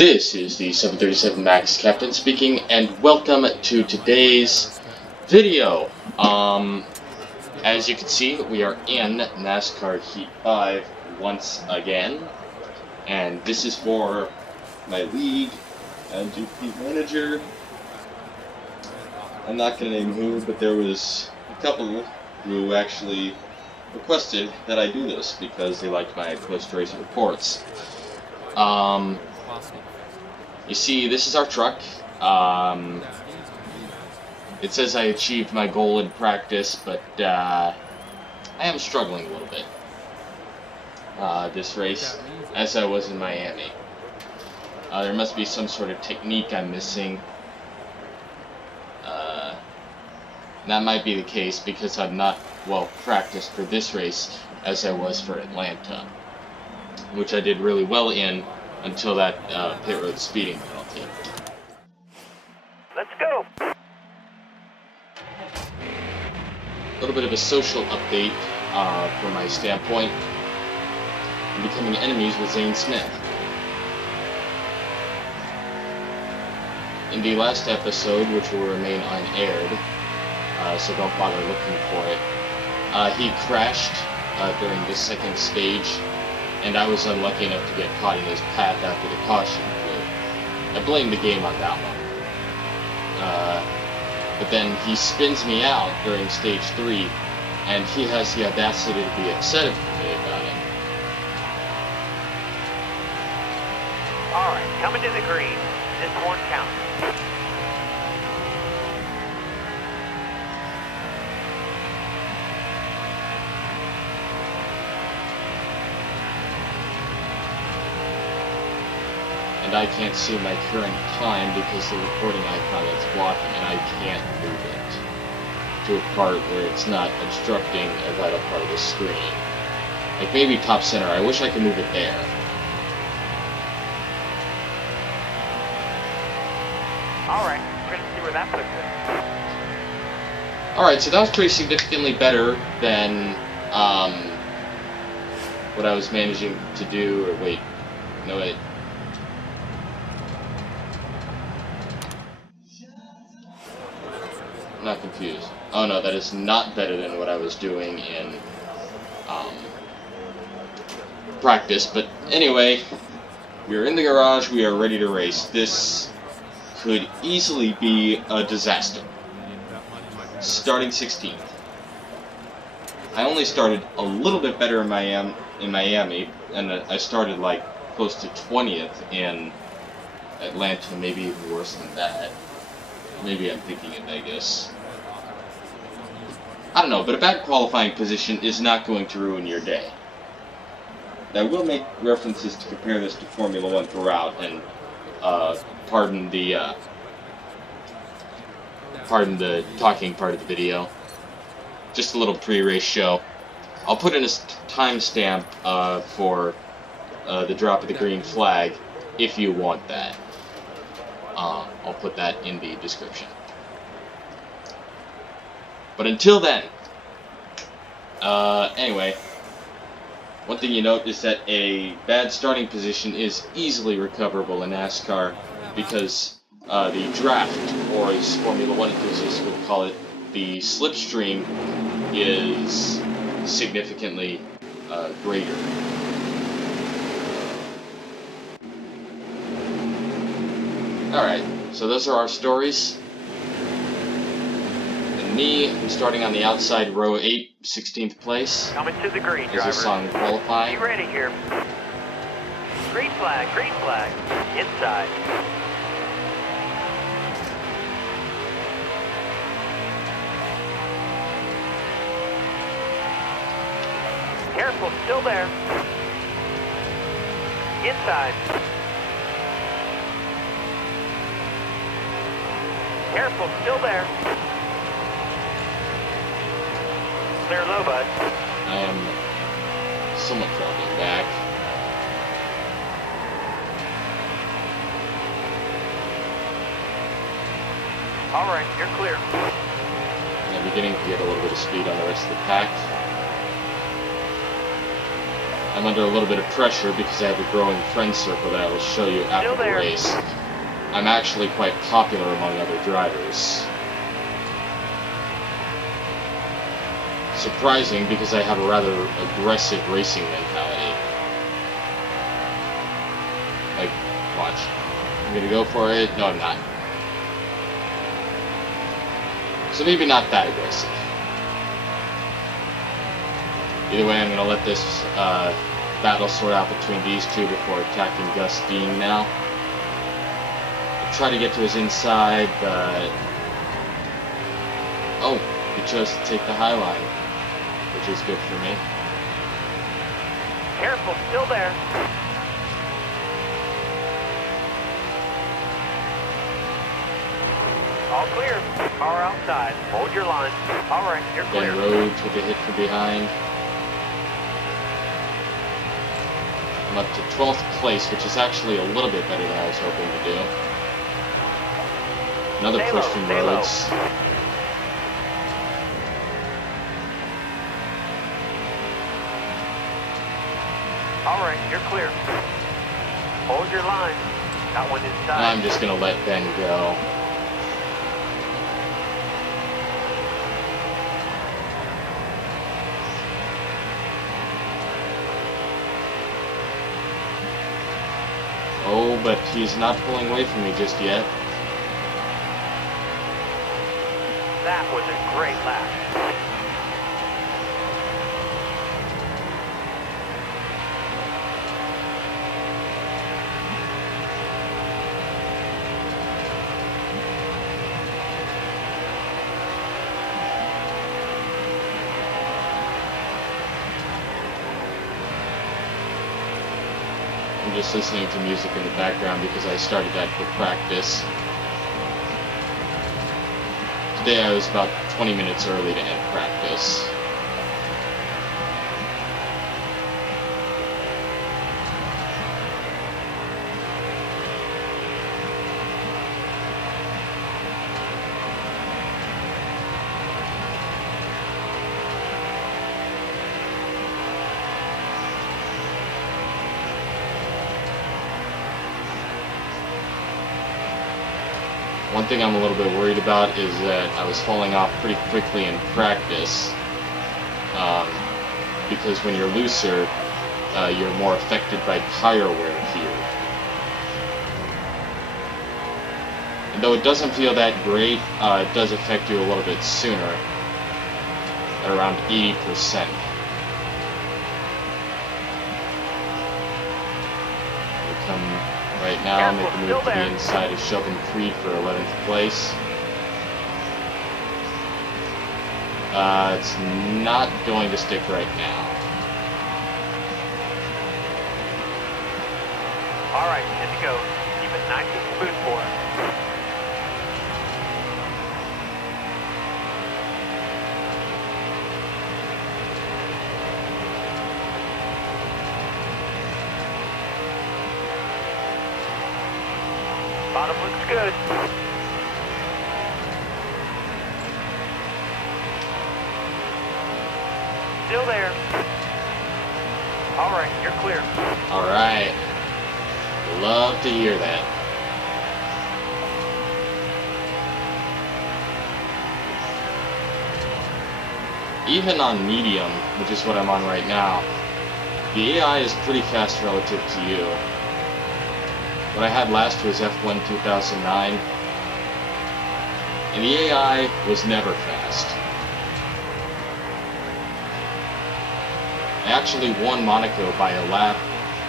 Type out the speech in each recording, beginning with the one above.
This is the 737 MAX Captain speaking, and welcome to today's video. As you can see, we are in NASCAR Heat 5 once again, and this is for my league and GP manager. I'm not going to name who, but there was a couple who actually requested that I do this because they liked my post-race reports. You see, this is our truck. It says I achieved my goal in practice, but I am struggling a little bit this race, as I was in Miami. There must be some sort of technique I'm missing. That might be the case because I'm not well practiced for this race as I was for Atlanta, which I did really well in until that pit road speeding penalty. Let's go! A little bit of a social update from my standpoint. I'm becoming enemies with Zane Smith. In the last episode, which will remain unaired, so don't bother looking for it, he crashed during the second stage, and I was unlucky enough to get caught in his path after the caution flew. I blame the game on that one. But then he spins me out during stage 3, and he has the audacity to be upset with me about it. Alright, coming to the green. This one counts. And I can't see my current time because the recording icon is blocking, and I can't move it to a part where it's not obstructing a vital part of the screen. Like maybe top center. I wish I could move it there. Alright, we're gonna see where that puts us. Alright, so that was pretty significantly better than what I was managing to do. Or wait, no wait. I'm not confused. Oh no, that is not better than what I was doing in practice. But anyway, we are in the garage, we are ready to race. This could easily be a disaster. Starting 16th. I only started a little bit better in Miami, and I started like close to 20th in Atlanta, maybe even worse than that. Maybe I'm thinking in Vegas. I don't know, but a bad qualifying position is not going to ruin your day. I will make references to compare this to Formula 1 throughout, and pardon the talking part of the video. Just a little pre-race show. I'll put in a timestamp for the drop of the green flag if you want that. I'll put that in the description. But until then, anyway, one thing you note is that a bad starting position is easily recoverable in NASCAR because the draft, or as Formula 1 enthusiasts would call it, the slipstream is significantly greater. Alright, so those are our stories. And me, I'm starting on the outside row 8, 16th place. Coming to the green, driver. Is this on qualifying? Be ready here. Green flag, inside. Careful, still there. Inside. Careful, still there. Clear low, bud. I am somewhat dropping back. Alright, you're clear. I'm beginning to get a little bit of speed on the rest of the pack. I'm under a little bit of pressure because I have a growing friend circle that I will show you after the race. I'm actually quite popular among other drivers. Surprising because I have a rather aggressive racing mentality. Like, watch. I'm gonna go for it. No, I'm not. So maybe not that aggressive. Either way, I'm gonna let this battle sort out between these two before attacking Gus Dean now. I'll try to get to his inside, but... Oh, he chose to take the high line, which is good for me. Careful, still there. All clear. Car outside. Hold your line. All right, you're clear. Ben Rhodes with a hit from behind. I'm up to 12th place, which is actually a little bit better than I was hoping to do. Another push from Rhodes. All right, you're clear. Hold your line. Got one inside. I'm just going to let Ben go. Oh, but he's not pulling away from me just yet. That was a great lap. I'm just listening to music in the background because I started that for practice. Today I was about 20 minutes early to end practice. One thing I'm a little bit worried about is that I was falling off pretty quickly in practice, because when you're looser, you're more affected by tire wear here. And though it doesn't feel that great, it does affect you a little bit sooner, at around 80%. We come right now, make a move to the inside of Sheldon Creed for 11th place. It's not going to stick right now. All right, good to go. Keep it nice and smooth for us. Bottom looks good. Still there. All right, you're clear. All right. Love to hear that. Even on medium, which is what I'm on right now, the AI is pretty fast relative to you. What I had last was F1 2009, and the AI was never fast. I actually won Monaco by a lap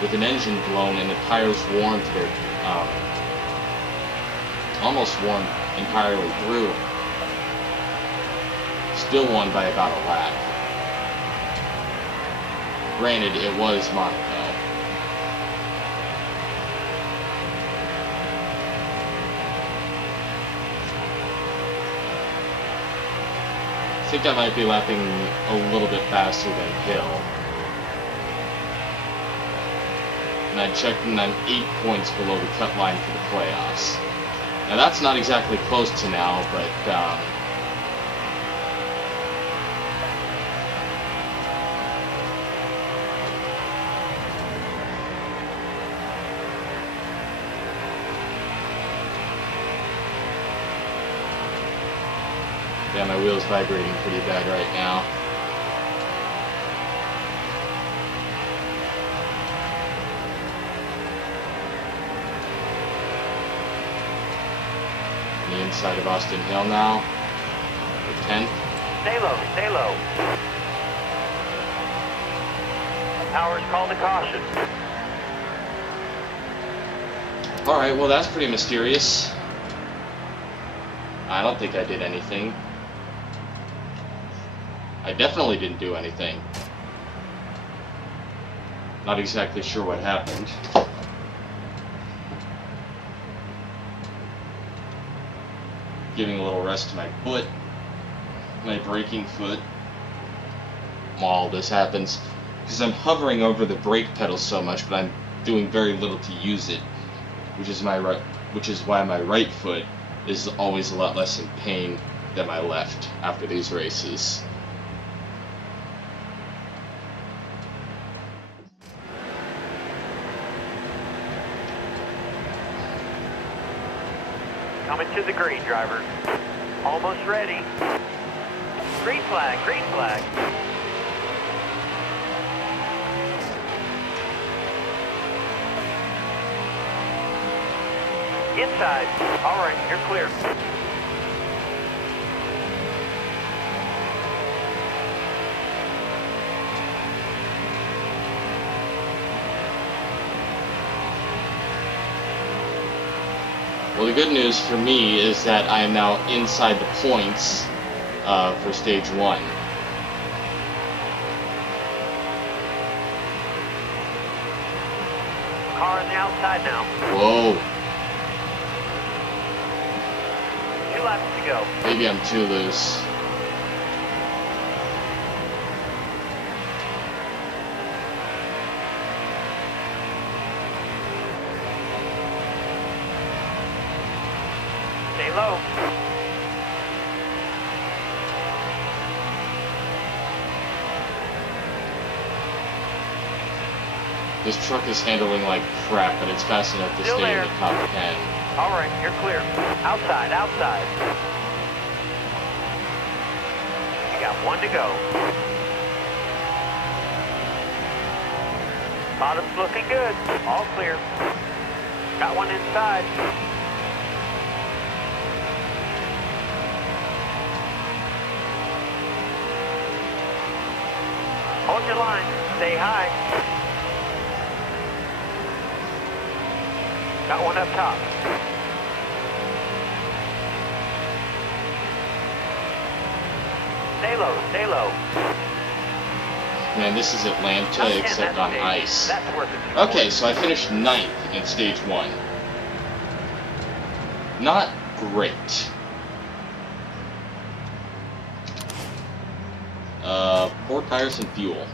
with an engine blown and the tires worn to their, almost worn entirely through. Still won by about a lap. Granted, it was Monaco. I think I might be lapping a little bit faster than Hill. And I checked and I'm 8 points below the cut line for the playoffs. Now that's not exactly close to now, but Yeah, my wheel's vibrating pretty bad right now. On the inside of Austin Hill now. For 10th. Stay low, stay low. Power's called to caution. Alright, well that's pretty mysterious. I don't think I did anything. I definitely didn't do anything. Not exactly sure what happened. Giving a little rest to my foot. My braking foot. While this happens. Because I'm hovering over the brake pedal so much, but I'm doing very little to use it. Which is why my right foot is always a lot less in pain than my left after these races. Coming to the green, driver. Almost ready. Green flag, green flag. Inside. All right, you're clear. Well, the good news for me is that I am now inside the points for stage 1. Car on the outside now. Whoa, 2 laps to go. maybe I'm too loose. Stay low. This truck is handling like crap, but it's fast enough to Still stay there. in the top 10. All right, you're clear. Outside, outside. You got 1 to go. Bottom's looking good. All clear. Got 1 inside. Hold your line. Stay high. Got 1 up top. Stay low, stay low. Man, this is Atlanta except on ice. That's worth it. Okay, so I finished 9th in stage 1. Not great. 4 tires and fuel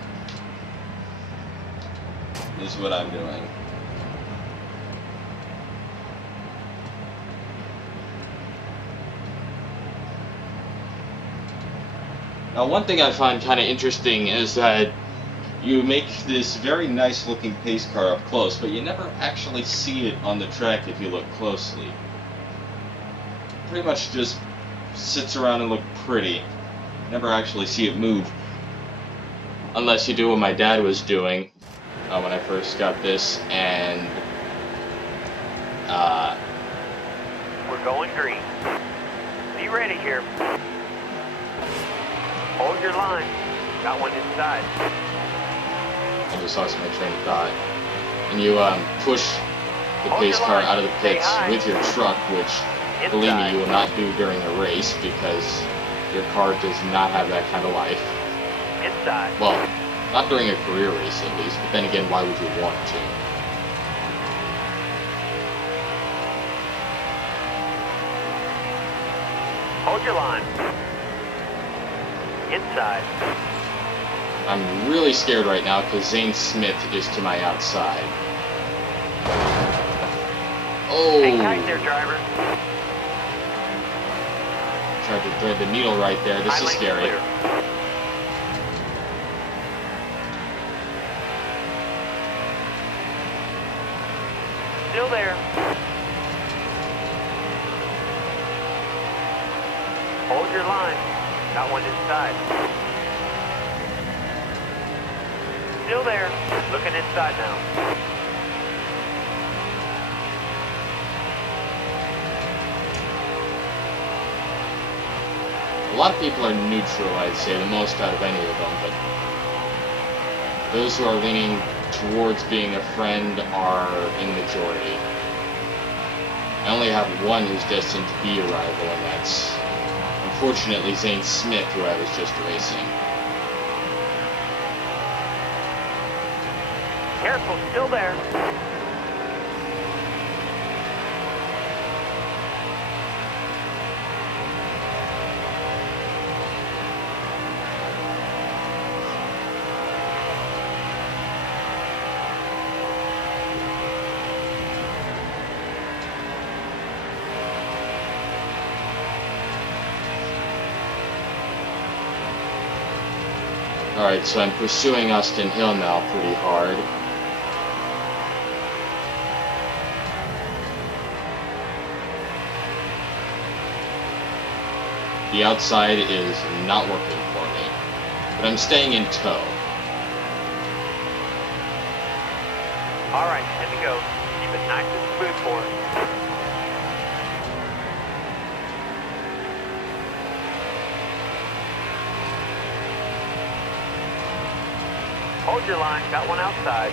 is what I'm doing. Now, one thing I find kind of interesting is that you make this very nice looking pace car up close, but you never actually see it on the track if you look closely. Pretty much just sits around and look pretty. Never actually see it move. Unless you do what my dad was doing when I first got this, and We're going green. Be ready here. Hold your line. Got 1 inside. I just lost my train of thought. And you push the Hold pace your car line. out of the Stay pits high. with your truck, which, believe me, Inside. you will not do during a race because your car does not have that kind of life. Inside. Well, not during a career race at least, but then again, why would you want to? Hold your line. Inside. I'm really scared right now because Zane Smith is to my outside. Hang tight Oh! there, driver. Tried to thread the needle right there. This is High lane scary. clear. Still there. Hold Hold your line. Got one inside. Still there. Looking inside now. A lot of people are neutral, I'd say, the most out of any of them, but those who are leaning towards being a friend are in the majority. I only have one who's destined to be a rival, and that's, unfortunately, Zane Smith, who I was just racing. Careful, still there. Alright, so I'm pursuing Austin Hill now pretty hard. The outside is not working for me, but I'm staying in tow. Alright, here we go. Keep it nice and smooth for us. Hold your line, got one outside.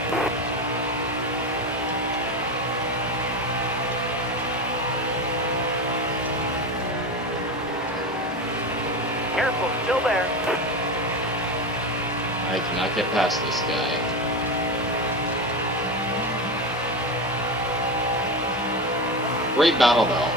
Careful, still there. I cannot get past this guy. Great battle, though.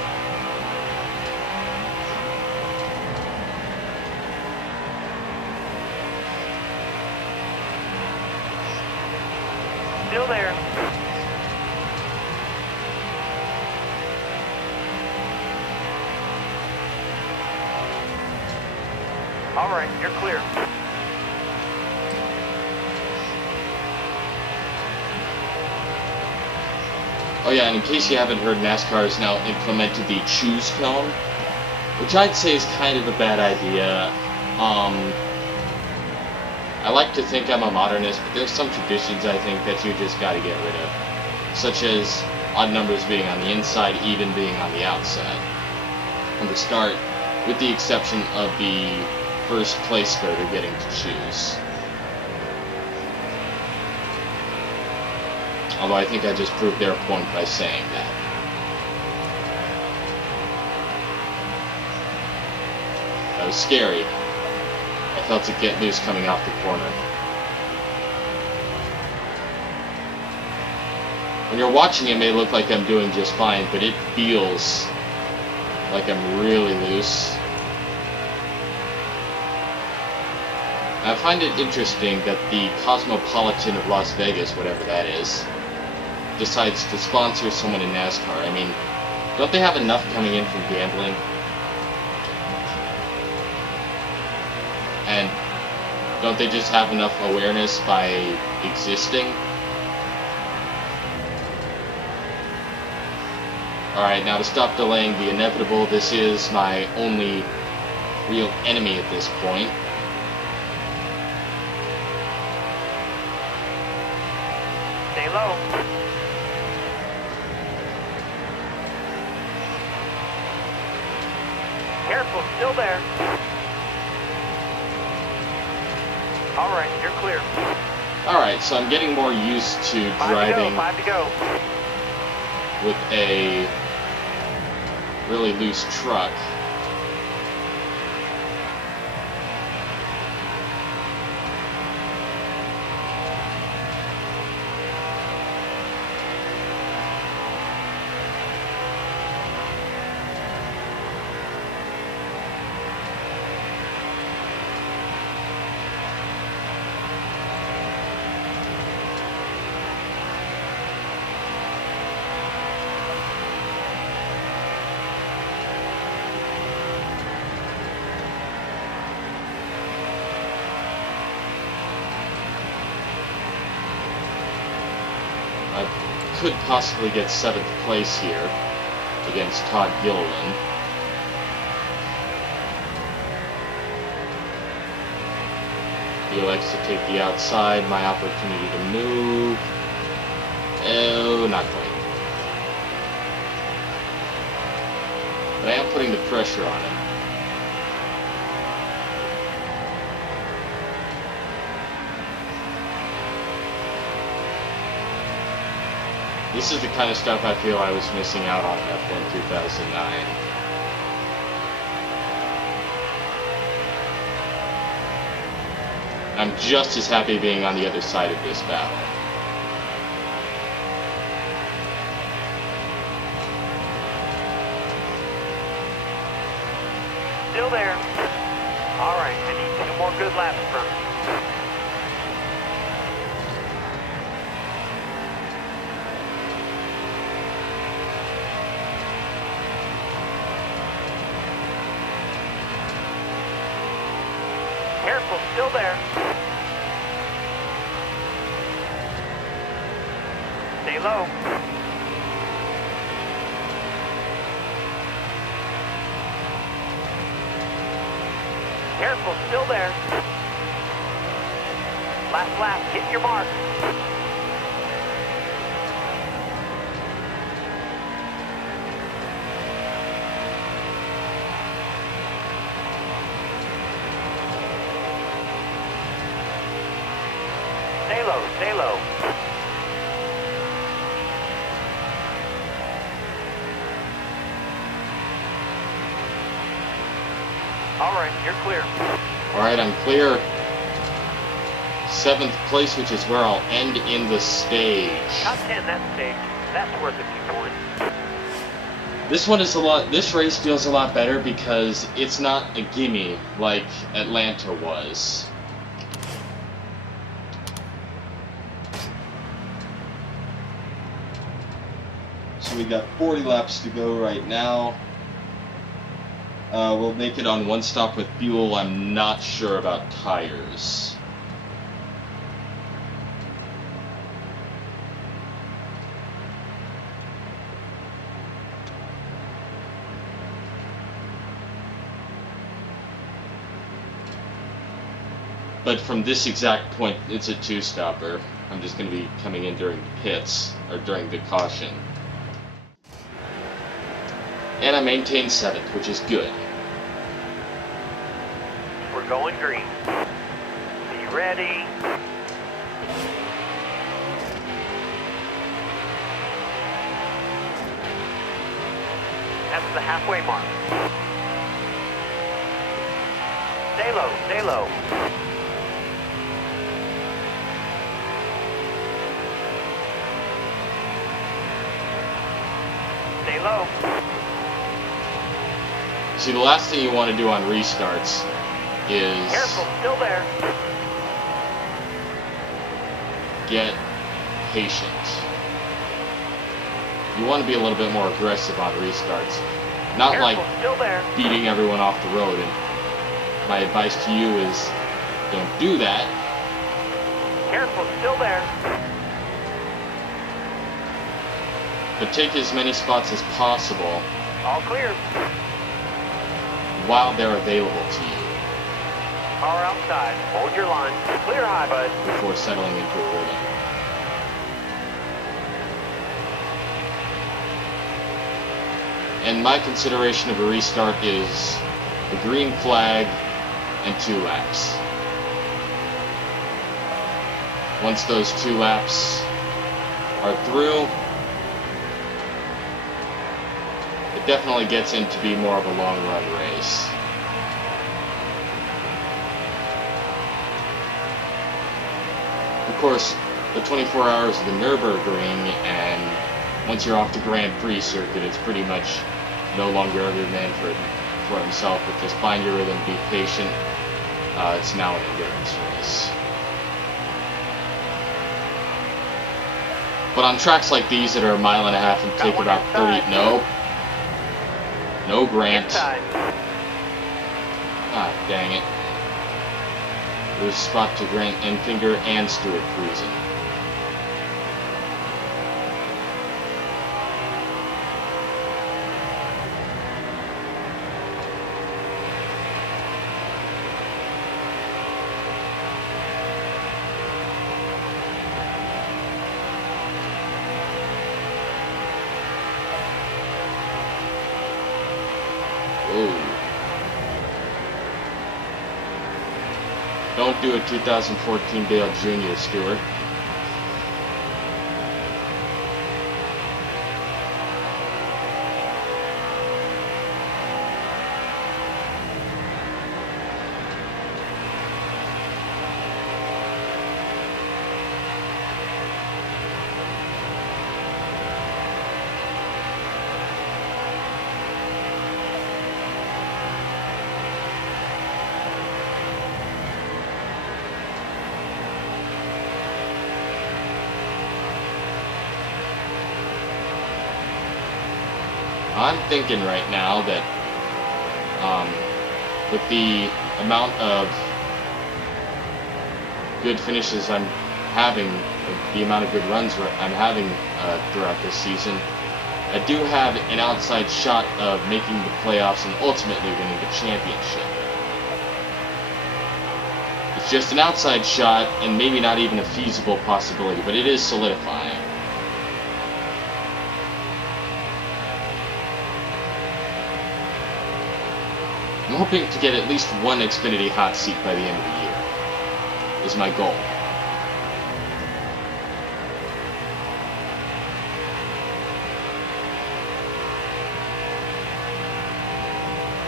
Still there. All right, you're clear. Oh yeah, and in case you haven't heard, NASCAR has now implemented the choose cone, which I'd say is kind of a bad idea. I like to think I'm a modernist, but there's some traditions I think that you just gotta get rid of, such as odd numbers being on the inside, even being on the outside. From the start, with the exception of the first place starter getting to choose. Although I think I just proved their point by saying that. That was scary. I felt it get loose coming off the corner. When you're watching it may look like I'm doing just fine, but it feels like I'm really loose. I find it interesting that the Cosmopolitan of Las Vegas, whatever that is, decides to sponsor someone in NASCAR. I mean, don't they have enough coming in from gambling? And don't they just have enough awareness by existing? Alright, now to stop delaying the inevitable, this is my only real enemy at this point. Stay low. Careful, still there. All right, you're clear. Alright, so I'm getting more used to driving Five to go. with a really loose truck. I could possibly get 7th place here against Todd Gilliland. He elects to take the outside, my opportunity to move. Oh, not quite. But I am putting the pressure on him. This is the kind of stuff I feel I was missing out on in F1 2009. I'm just as happy being on the other side of this battle. Still there. All right, I need 2 more good laps from you. Careful, still there. Stay low. Careful, still there. Last lap, hit your mark. Stay low, stay low. All right, you're clear. Alright, I'm clear. 7th place, which is where I'll end in the stage. Top 10 that stage. That's worth a few points. This one is a lot. This race feels a lot better because it's not a gimme like Atlanta was. So we got 40 laps to go right now. We'll make it on 1 stop with fuel. I'm not sure about tires. But from this exact point, it's a 2-stopper. I'm just going to be coming in during the pits, or during the caution. And I maintain 7th, which is good. We're going green. Be ready. That's the halfway mark. Stay low, stay low. Stay low. See, the last thing you want to do on restarts is Careful, still there. get patient. You want to be a little bit more aggressive on restarts. Not Careful, like still there. beating everyone off the road. And my advice to you is don't do that. Careful, still there. But take as many spots as possible All clear. while they're available to you Car outside. Hold your line. Clear high, bud. before settling into a holdup. And my consideration of a restart is the green flag and 2 laps. Once those 2 laps are through, it definitely gets in to be more of a long run race. Of course, the 24 hours of the Nürburgring, and once you're off the Grand Prix circuit, it's pretty much no longer every man for himself, but just find your rhythm, be patient. It's now an endurance race. But on tracks like these that are a mile and a half and take about 30, no Grant. Inside. Ah, dang it. There's a spot to Grant Enfinger and Stewart cruising. don't do a 2014 Dale Jr., Stewart. I'm thinking right now that with the amount of good finishes I'm having, the amount of good runs I'm having throughout this season, I do have an outside shot of making the playoffs and ultimately winning the championship. It's just an outside shot and maybe not even a feasible possibility, but it is solidifying. I'm hoping to get at least one Xfinity hot seat by the end of the year, is my goal.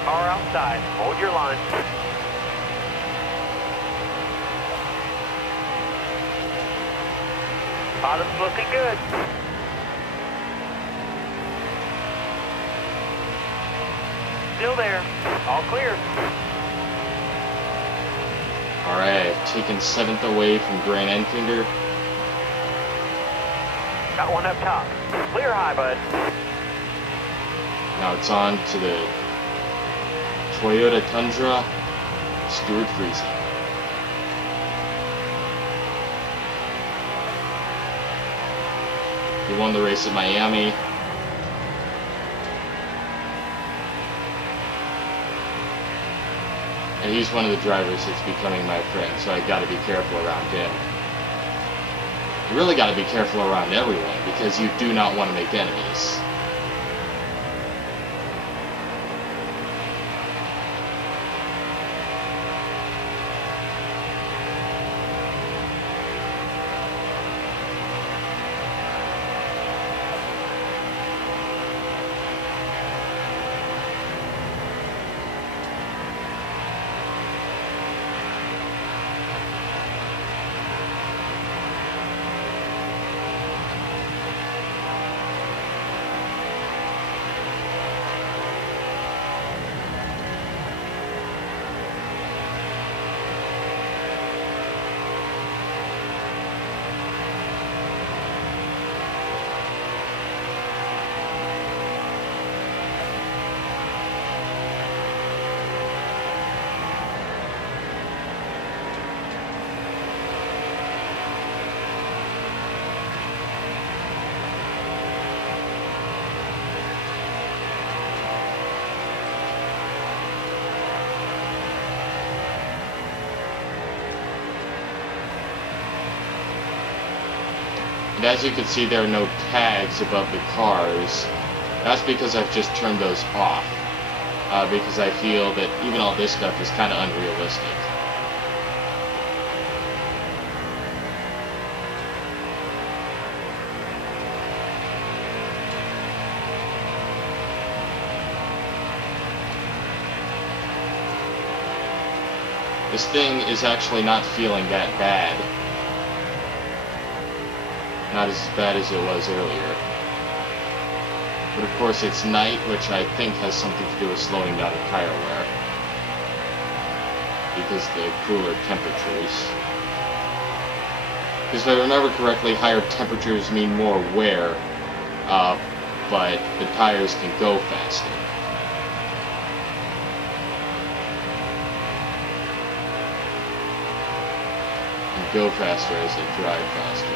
Car outside. Hold your line. Bottom's looking good. Still there. All clear. Alright, I've taken 7th away from Grant Enfinger. Got one up top. Clear high, bud. Now it's on to the Toyota Tundra, Stuart Friese. He won the race at Miami. And he's one of the drivers that's becoming my friend, so I gotta be careful around him. You really gotta be careful around everyone, because you do not want to make enemies. And as you can see, there are no tags above the cars. That's because I've just turned those off. Because I feel that even all this stuff is kind of unrealistic. This thing is actually not feeling that bad. Not as bad as it was earlier. But of course it's night, which I think has something to do with slowing down the tire wear. Because the cooler temperatures. Because if I remember correctly, higher temperatures mean more wear, but the tires can go faster. And go faster as they drive faster.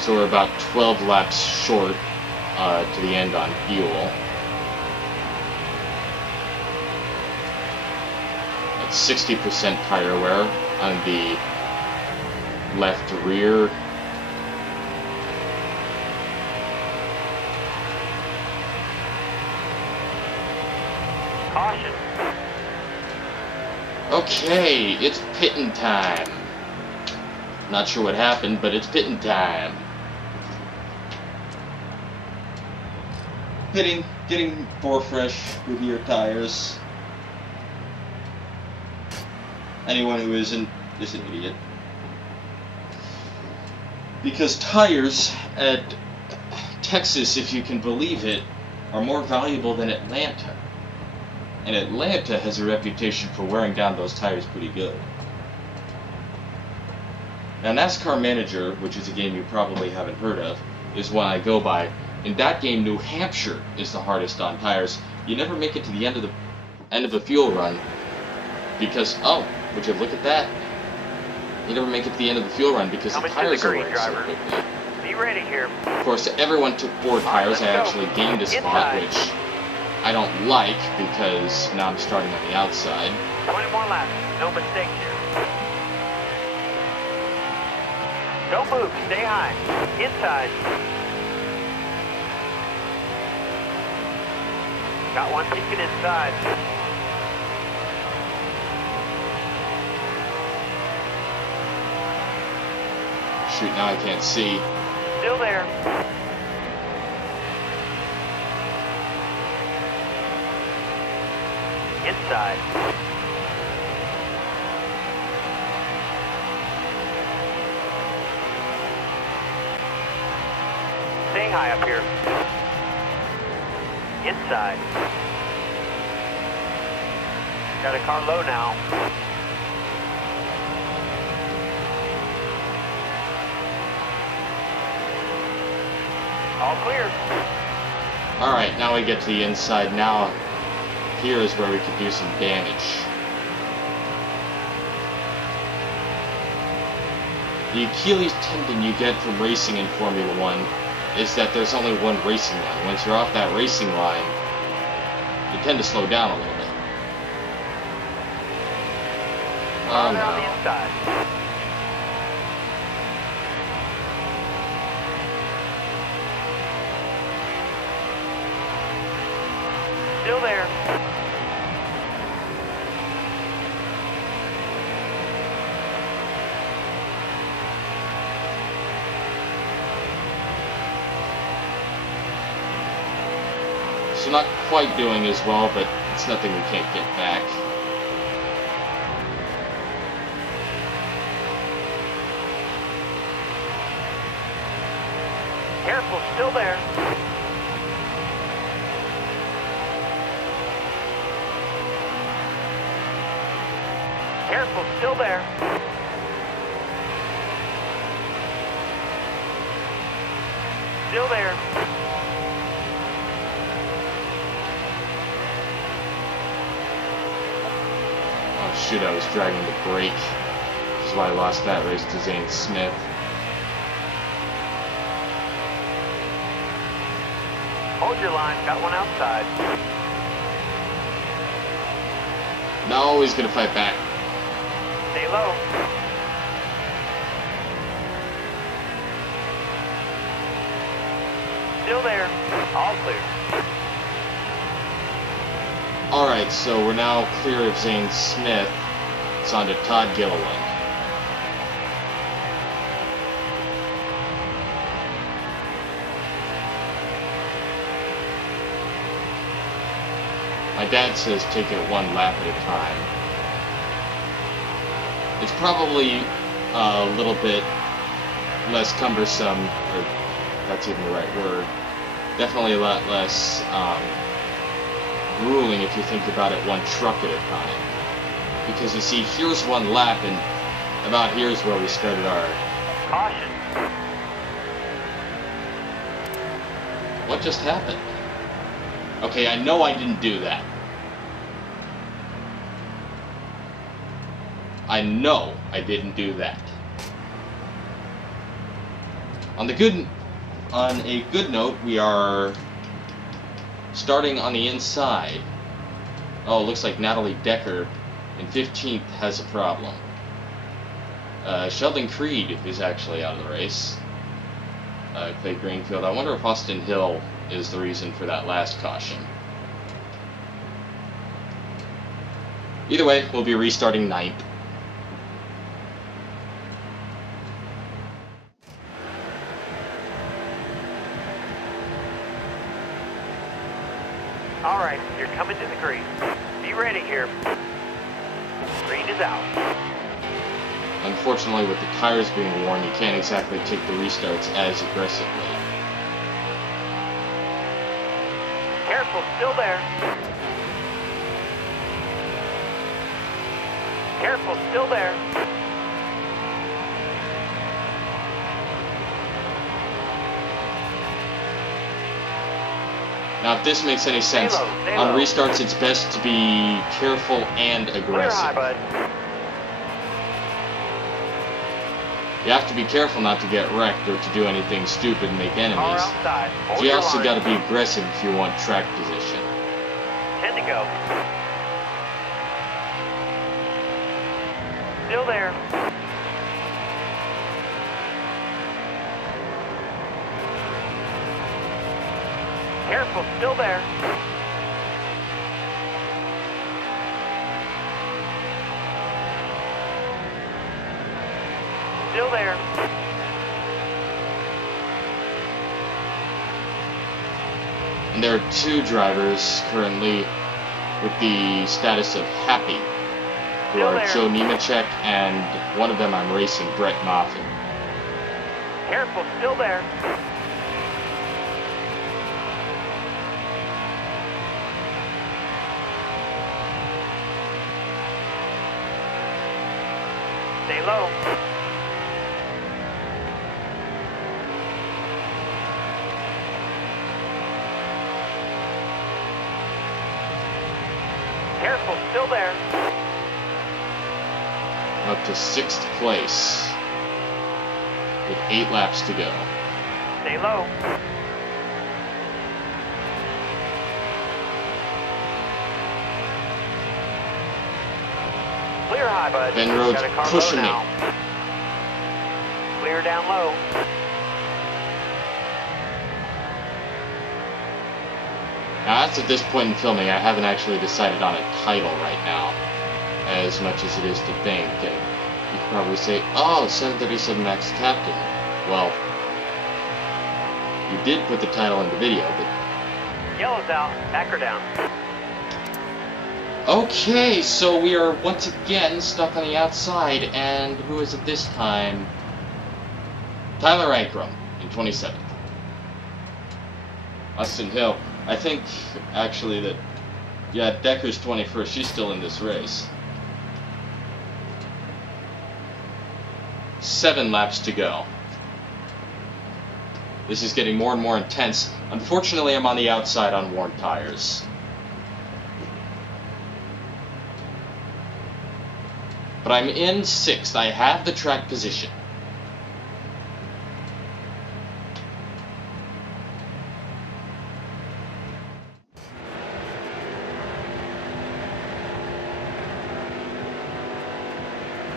So we're about 12 laps short to the end on fuel. about 60% tire wear on the left rear. Caution. Okay, it's pitting time. Not sure what happened, but it's pitting time. Getting more fresh with your tires. Anyone who isn't is an idiot. Because tires at Texas, if you can believe it, are more valuable than Atlanta. And Atlanta has a reputation for wearing down those tires pretty good. Now, NASCAR Manager, which is a game you probably haven't heard of, is one I go by. In that game, New Hampshire is the hardest on tires. You never make it to the end of a fuel run because, oh, would you look at that? You never make it to the end of the fuel run because the tires are wearing so quickly. Be ready here. Of course, everyone took 4 tires. I actually gained a spot, which I don't like because now I'm starting on the outside. 20 more laps. No mistakes here. Don't move. Stay high. Inside. Got one peeking inside. Shoot, now I can't see. Still there. Inside. Stay high up here. Inside. Got a car low now. All clear. Alright, now we get to the inside. Now, here is where we could do some damage. The Achilles tendon you get from racing in Formula 1 is that there's only one racing line. Once you're off that racing line, you tend to slow down a little bit. Oh On the no. inside. Still there. So not quite doing as well, but it's nothing we can't get back. Careful, still there. Careful, still there. Still there. Oh shoot, I was dragging the brake. Which is why I lost that race to Zane Smith. Hold your line, got one outside. No, he's gonna fight back. Stay low. Still there. All clear. Alright, so we're now clear of Zane Smith. It's on to Todd Gilliland. My dad says take it one lap at a time. It's probably a little bit less cumbersome, or that's even the right word. Definitely a lot less grueling if you think about it one truck at a time. Because you see, here's one lap, and about here's where we started our... Caution. What just happened? Okay, I know I didn't do that. I know I didn't do that. On a good note, we are starting on the inside. Oh, it looks like Natalie Decker and 15th has a problem. Sheldon Creed is actually out of the race. Clay Greenfield. I wonder if Austin Hill is the reason for that last caution. Either way, we'll be restarting 9th. All right, you're coming to the green. Be ready here. Green is out. Unfortunately, with the tires being worn, you can't exactly take the restarts as aggressively. Careful, still there. Careful, still there. Now, if this makes any sense, Stay on low. restarts it's best to be careful and Clear aggressive. high, bud. You have to be careful not to get wrecked or to do anything stupid and make Car enemies. outside. Hold You your also line. got to be aggressive if you want track position. 10 to go. Still there. Careful, still there. Still there. And there are 2 drivers currently with the status of happy, who Still are there. Joe Nemechek, and one of them I'm racing, Brett Moffitt. Careful, still there. Stay low. Careful, still there. Up to 6th place, with 8 laps to go. Stay low. Clear high, bud. Ben Rhodes Got a car low pushing me. now. Clear down low. Now, as of this point in filming, I haven't actually decided on a title right now, as much as it is to think, and you could probably say, oh, 737 Max Captain. Well, you did put the title in the video, but... Yellow's out. Back her down. Okay, so we are once again stuck on the outside, and who is it this time? Tyler Ankrum in 27th. Austin Hill. I think, actually, that... Yeah, Decker's 21st. She's still in this race. 7 laps to go. This is getting more and more intense. Unfortunately, I'm on the outside on worn tires. But I'm in 6th. I have the track position.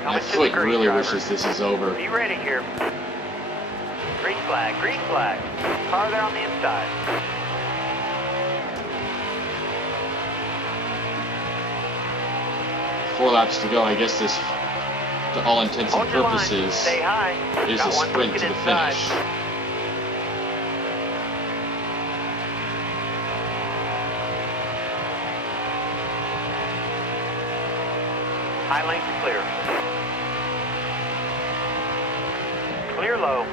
My Coming to the foot green, really driver. wishes this is over. Be ready here. Green flag, green flag. Car there on the inside. Four laps to go. I guess this, to all intents and Hold your line. purposes, Stay high. is Got a one sprint to looking the inside. finish. High lane clear. Clear low.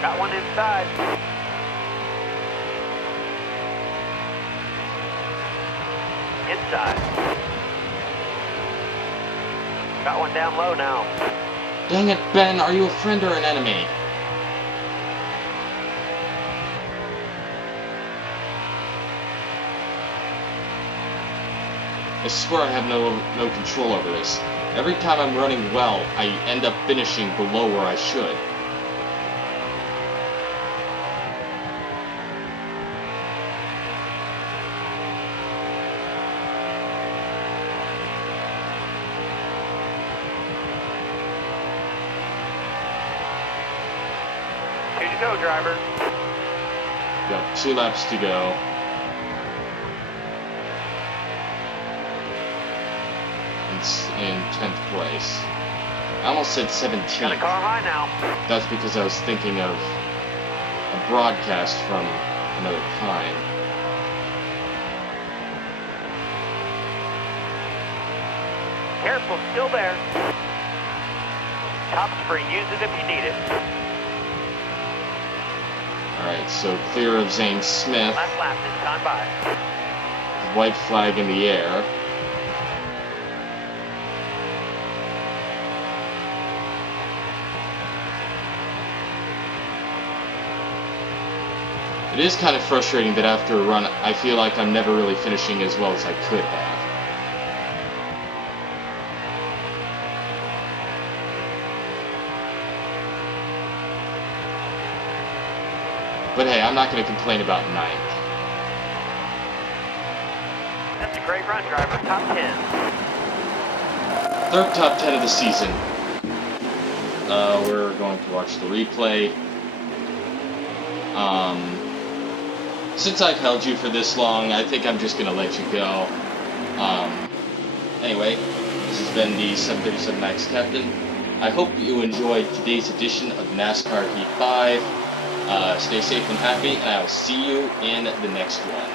Got one inside. Inside. Got one down low now. Dang it, Ben, are you a friend or an enemy? I swear I have no control over this. Every time I'm running well, I end up finishing below where I should. to go, driver. Got 2 laps to go. In 10th place. I almost said 17th. Got a car high now. That's because I was thinking of a broadcast from another time. Careful, still there. Top spring, use it if you need it. Alright, so clear of Zane Smith. Last lap this time by. White flag in the air. It is kind of frustrating that after a run, I feel like I'm never really finishing as well as I could have. But hey, I'm not going to complain about 9th. That's a great run, driver. Top 10. 3rd top 10 of the season. We're going to watch the replay. Since I've held you for this long, I think I'm just going to let you go. Anyway, this has been the 737 MAX Captain. I hope you enjoyed today's edition of NASCAR Heat 5. Stay safe and happy, and I'll see you in the next one.